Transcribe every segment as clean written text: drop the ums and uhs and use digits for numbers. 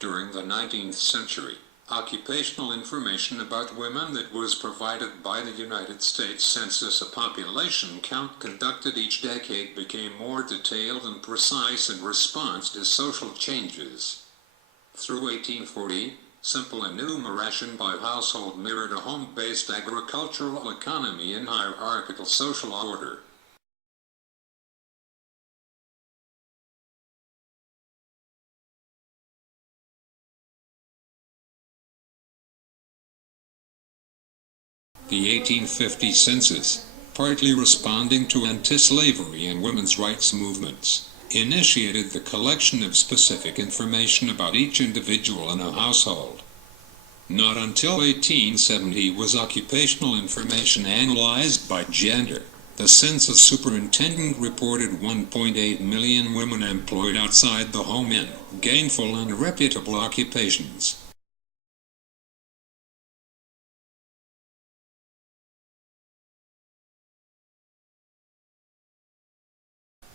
During the 19th century, occupational information about women that was provided by the United States Census, a population count conducted each decade, became more detailed and precise in response to social changes. Through 1840, simple enumeration by household mirrored a home-based agricultural economy in hierarchical social order. The 1850 census, partly responding to anti-slavery and women's rights movements, initiated the collection of specific information about each individual in a household. Not until 1870 was occupational information analyzed by gender. The census superintendent reported 1.8 million women employed outside the home in gainful and reputable occupations.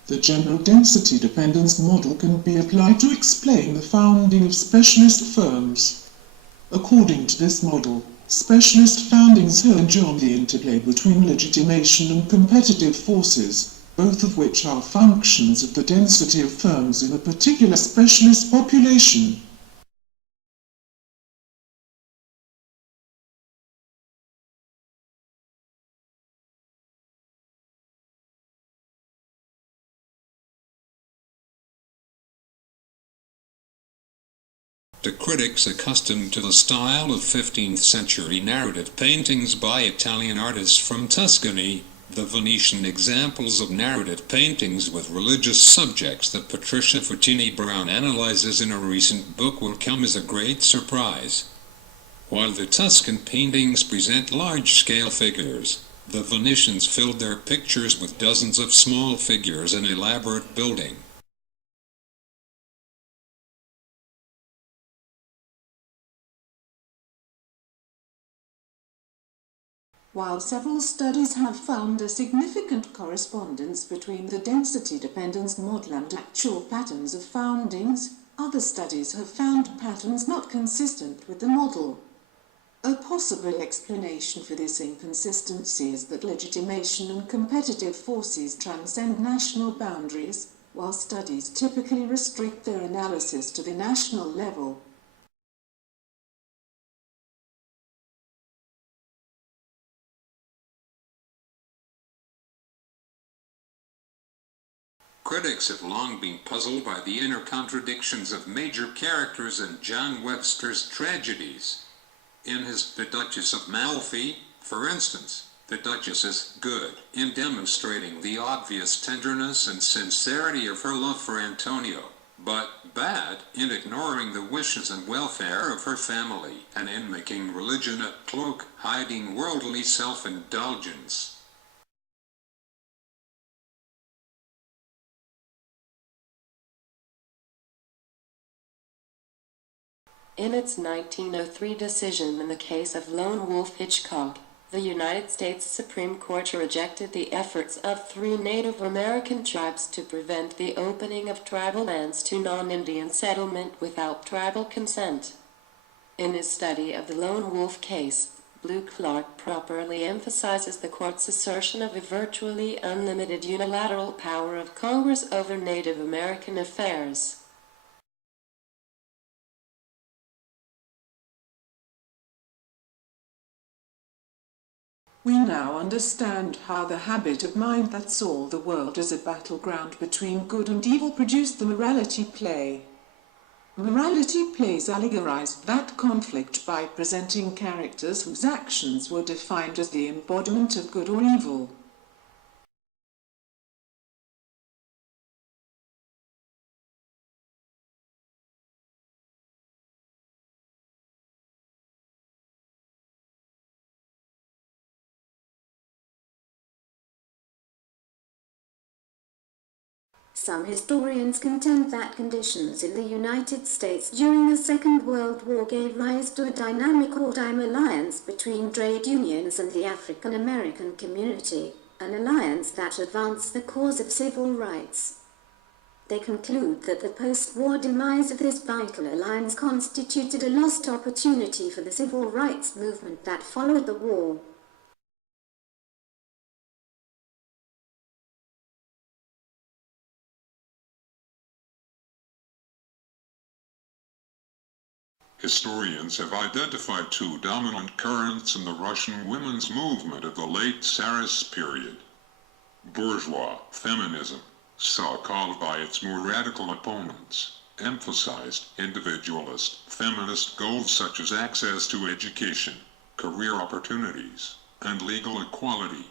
The general density dependence model can be applied to explain the founding of specialist firms. According to this model, specialist foundings hinge on the interplay between legitimation and competitive forces, both of which are functions of the density of firms in a particular specialist population. To critics accustomed to the style of 15th century narrative paintings by Italian artists from Tuscany, the Venetian examples of narrative paintings with religious subjects that Patricia Fontini Brown analyzes in a recent book will come as a great surprise. While the Tuscan paintings present large-scale figures, the Venetians filled their pictures with dozens of small figures and elaborate building. While several studies have found a significant correspondence between the density dependence model and actual patterns of foundings, other studies have found patterns not consistent with the model. A possible explanation for this inconsistency is that legitimation and competitive forces transcend national boundaries, while studies typically restrict their analysis to the national level. Critics have long been puzzled by the inner contradictions of major characters in John Webster's tragedies. In his The Duchess of Malfi, for instance, the Duchess is good in demonstrating the obvious tenderness and sincerity of her love for Antonio, but bad in ignoring the wishes and welfare of her family, and in making religion a cloak hiding worldly self-indulgence. In its 1903 decision in the case of Lone Wolf Hitchcock, the United States Supreme Court rejected the efforts of 3 Native American tribes to prevent the opening of tribal lands to non-Indian settlement without tribal consent. In his study of the Lone Wolf case, Blue Clark properly emphasizes the court's assertion of a virtually unlimited unilateral power of Congress over Native American affairs. We now understand how the habit of mind that saw the world as a battleground between good and evil produced the morality play. Morality plays allegorized that conflict by presenting characters whose actions were defined as the embodiment of good or evil. Some historians contend that conditions in the United States during the Second World War gave rise to a dynamic wartime alliance between trade unions and the African American community, an alliance that advanced the cause of civil rights. They conclude that the post-war demise of this vital alliance constituted a lost opportunity for the civil rights movement that followed the war. Historians have identified two dominant currents in the Russian women's movement of the late Tsarist period. Bourgeois feminism, so-called by its more radical opponents, emphasized individualist, feminist goals such as access to education, career opportunities, and legal equality.